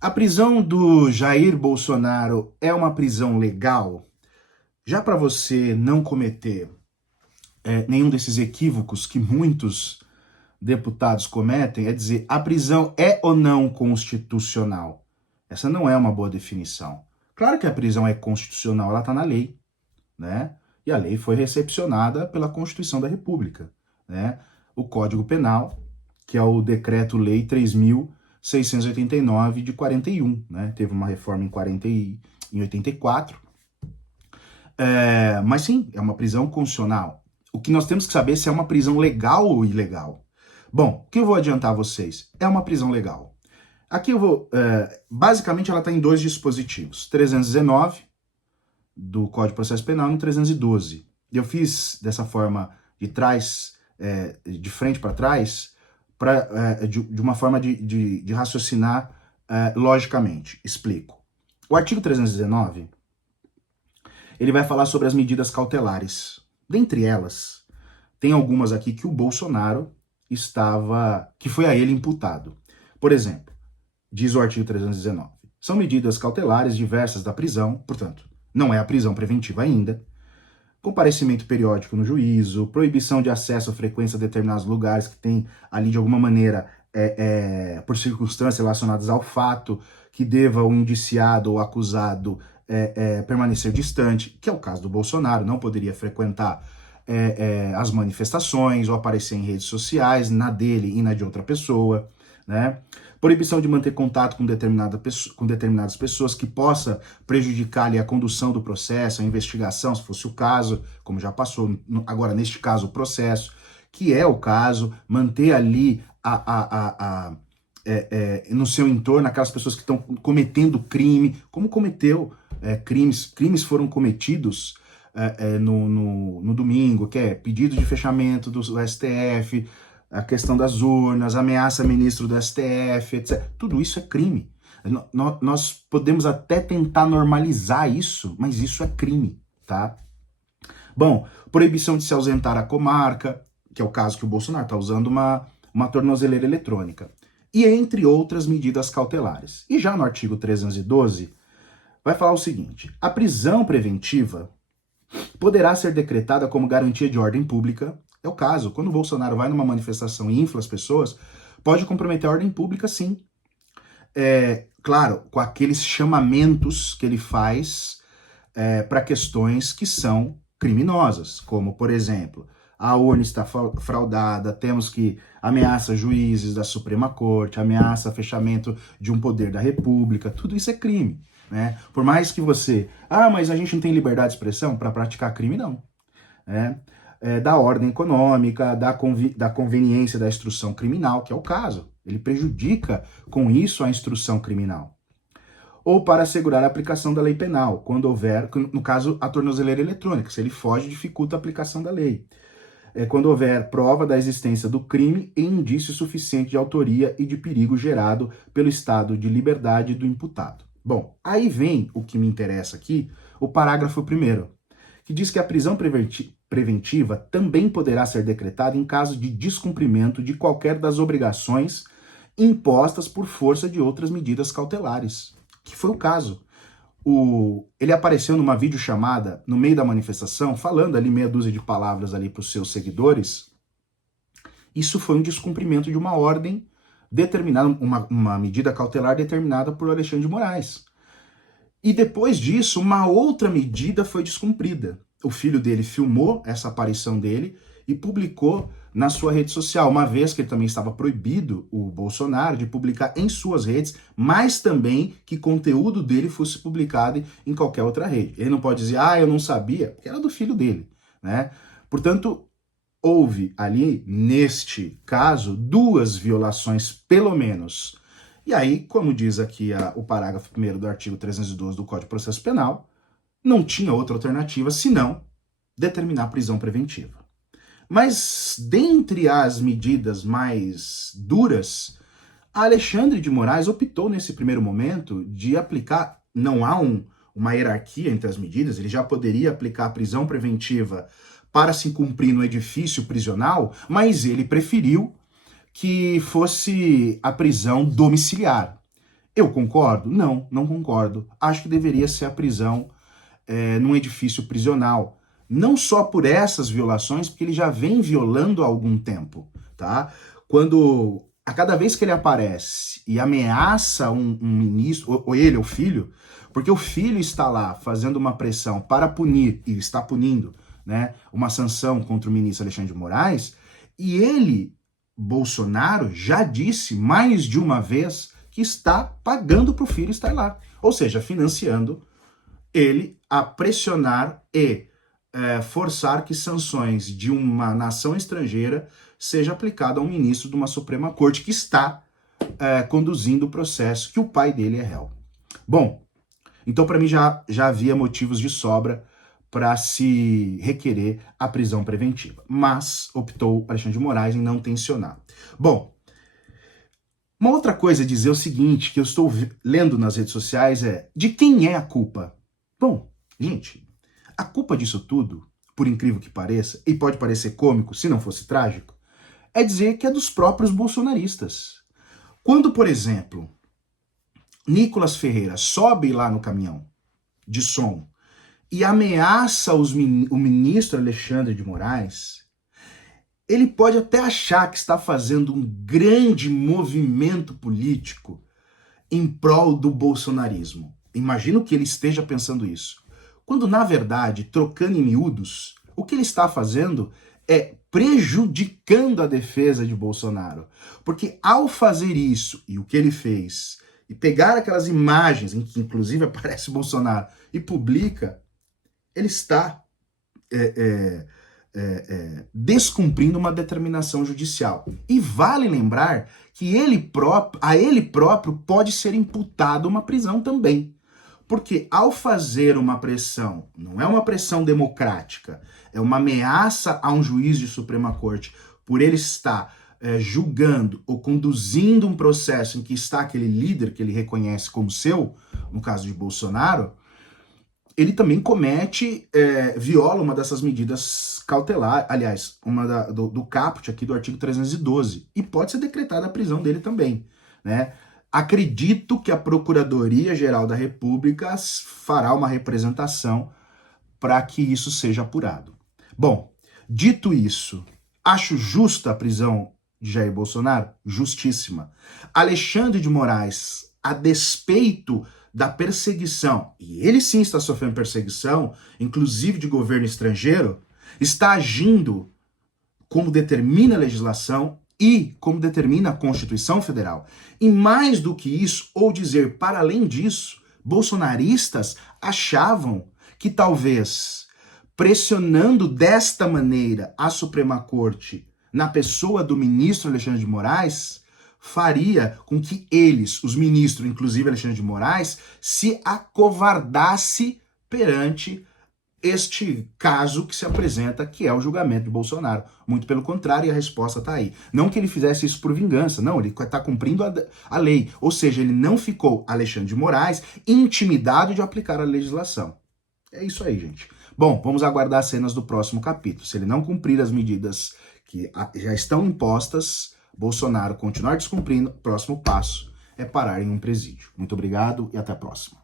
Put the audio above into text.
A prisão do Jair Bolsonaro é uma prisão legal? Já para você não cometer nenhum desses equívocos que muitos deputados cometem, é dizer, a prisão é ou não constitucional? Essa não é uma boa definição. Claro que a prisão é constitucional, ela está na lei, né? E a lei foi recepcionada pela Constituição da República, né? O Código Penal, que é o Decreto-Lei 3.689 de 41, né? Teve uma reforma em 84. Mas sim, é uma prisão constitucional. O que nós temos que saber é se é uma prisão legal ou ilegal. Bom, o que eu vou adiantar a vocês? É uma prisão legal. Aqui eu vou... basicamente ela está em dois dispositivos. 319 do Código de Processo Penal e 312. Eu fiz dessa forma de trás, de frente para trás, de uma forma de raciocinar logicamente. Explico. O artigo 319, ele vai falar sobre as medidas cautelares. Dentre elas, tem algumas aqui que o Bolsonaro que foi a ele imputado. Por exemplo, diz o artigo 319, são medidas cautelares diversas da prisão, portanto, não é a prisão preventiva ainda, comparecimento periódico no juízo, proibição de acesso à frequência a determinados lugares que tem ali, de alguma maneira, por circunstâncias relacionadas ao fato que deva o indiciado ou acusado permanecer distante, que é o caso do Bolsonaro, não poderia frequentar as manifestações ou aparecer em redes sociais, na dele e na de outra pessoa, né? Proibição de manter contato com determinadas pessoas que possa prejudicar ali a condução do processo, a investigação, se fosse o caso, como já passou, agora neste caso o processo, que é o caso, manter ali no seu entorno aquelas pessoas que estão cometendo crime, como cometeu crimes foram cometidos no domingo, que é pedido de fechamento do STF, a questão das urnas, ameaça a ministro do STF, etc. Tudo isso é crime. Nós podemos até tentar normalizar isso, mas isso é crime, tá? Bom, proibição de se ausentar à comarca, que é o caso que o Bolsonaro está usando uma tornozeleira eletrônica, e entre outras medidas cautelares. E já no artigo 312, vai falar o seguinte: a prisão preventiva poderá ser decretada como garantia de ordem pública. É o caso, quando o Bolsonaro vai numa manifestação e infla as pessoas, pode comprometer a ordem pública, sim. Claro, com aqueles chamamentos que ele faz para questões que são criminosas, como, por exemplo, a urna está fraudada, temos que ameaça juízes da Suprema Corte, ameaça fechamento de um poder da República, tudo isso é crime. Né? Por mais que você... mas a gente não tem liberdade de expressão para praticar crime, não. Né? Da ordem econômica, da conveniência da instrução criminal, que é o caso. Ele prejudica com isso a instrução criminal. Ou para assegurar a aplicação da lei penal, quando houver, no caso, a tornozeleira eletrônica. Se ele foge, dificulta a aplicação da lei. Quando houver prova da existência do crime e indício suficiente de autoria e de perigo gerado pelo estado de liberdade do imputado. Bom, aí vem o que me interessa aqui, o parágrafo 1º, que diz que a prisão preventiva também poderá ser decretada em caso de descumprimento de qualquer das obrigações impostas por força de outras medidas cautelares, que foi o caso. Ele apareceu numa videochamada no meio da manifestação, falando ali meia dúzia de palavras ali para os seus seguidores. Isso foi um descumprimento de uma ordem determinada, uma medida cautelar determinada por Alexandre de Moraes. E depois disso, uma outra medida foi descumprida. O filho dele filmou essa aparição dele e publicou na sua rede social, uma vez que ele também estava proibido, o Bolsonaro, de publicar em suas redes, mas também que conteúdo dele fosse publicado em qualquer outra rede. Ele não pode dizer, eu não sabia, porque era do filho dele, né? Portanto, houve ali, neste caso, 2 violações, pelo menos. E aí, como diz aqui o parágrafo 1º do artigo 312 do Código de Processo Penal, não tinha outra alternativa senão determinar prisão preventiva. Mas, dentre as medidas mais duras, Alexandre de Moraes optou nesse primeiro momento de aplicar, não há uma hierarquia entre as medidas, ele já poderia aplicar a prisão preventiva para se cumprir no edifício prisional, mas ele preferiu que fosse a prisão domiciliar. Eu concordo? Não, não concordo. Acho que deveria ser a prisão num edifício prisional. Não só por essas violações, porque ele já vem violando há algum tempo, tá? A cada vez que ele aparece e ameaça um ministro, ou ele, o filho, porque o filho está lá fazendo uma pressão para punir, e está punindo, né, uma sanção contra o ministro Alexandre de Moraes, e ele, Bolsonaro, já disse mais de uma vez que está pagando para o filho estar lá, ou seja, financiando ele a pressionar e forçar que sanções de uma nação estrangeira seja aplicada a um ministro de uma Suprema Corte que está conduzindo o processo que o pai dele é réu. Bom, então para mim já havia motivos de sobra para se requerer a prisão preventiva, mas optou Alexandre de Moraes em não tensionar. Bom, uma outra coisa é dizer o seguinte, que eu estou lendo nas redes sociais, de quem é a culpa? Bom, gente, a culpa disso tudo, por incrível que pareça, e pode parecer cômico se não fosse trágico, é dizer que é dos próprios bolsonaristas. Quando, por exemplo, Nicolas Ferreira sobe lá no caminhão de som e ameaça o ministro Alexandre de Moraes, ele pode até achar que está fazendo um grande movimento político em prol do bolsonarismo. Imagino que ele esteja pensando isso. Quando, na verdade, trocando em miúdos, o que ele está fazendo é prejudicando a defesa de Bolsonaro. Porque ao fazer isso, e o que ele fez, e pegar aquelas imagens em que inclusive aparece Bolsonaro e publica, ele está descumprindo uma determinação judicial. E vale lembrar que a ele próprio pode ser imputado uma prisão também. Porque ao fazer uma pressão, não é uma pressão democrática, é uma ameaça a um juiz de Suprema Corte por ele estar julgando ou conduzindo um processo em que está aquele líder que ele reconhece como seu, no caso de Bolsonaro, ele também viola uma dessas medidas cautelares, aliás, do caput aqui do artigo 312, e pode ser decretada a prisão dele também, né? Acredito que a Procuradoria-Geral da República fará uma representação para que isso seja apurado. Bom, dito isso, acho justa a prisão de Jair Bolsonaro? Justíssima. Alexandre de Moraes, a despeito da perseguição, e ele sim está sofrendo perseguição, inclusive de governo estrangeiro, está agindo como determina a legislação e como determina a Constituição Federal. E mais do que isso, ou dizer para além disso, bolsonaristas achavam que talvez pressionando desta maneira a Suprema Corte na pessoa do ministro Alexandre de Moraes, faria com que eles, os ministros, inclusive Alexandre de Moraes, se acovardasse perante este caso que se apresenta, que é o julgamento de Bolsonaro. Muito pelo contrário, e a resposta está aí. Não que ele fizesse isso por vingança, não, ele está cumprindo a lei. Ou seja, ele não ficou, Alexandre de Moraes, intimidado de aplicar a legislação. É isso aí, gente. Bom, vamos aguardar as cenas do próximo capítulo. Se ele não cumprir as medidas que já estão impostas, Bolsonaro continuar descumprindo, próximo passo é parar em um presídio. Muito obrigado e até a próxima.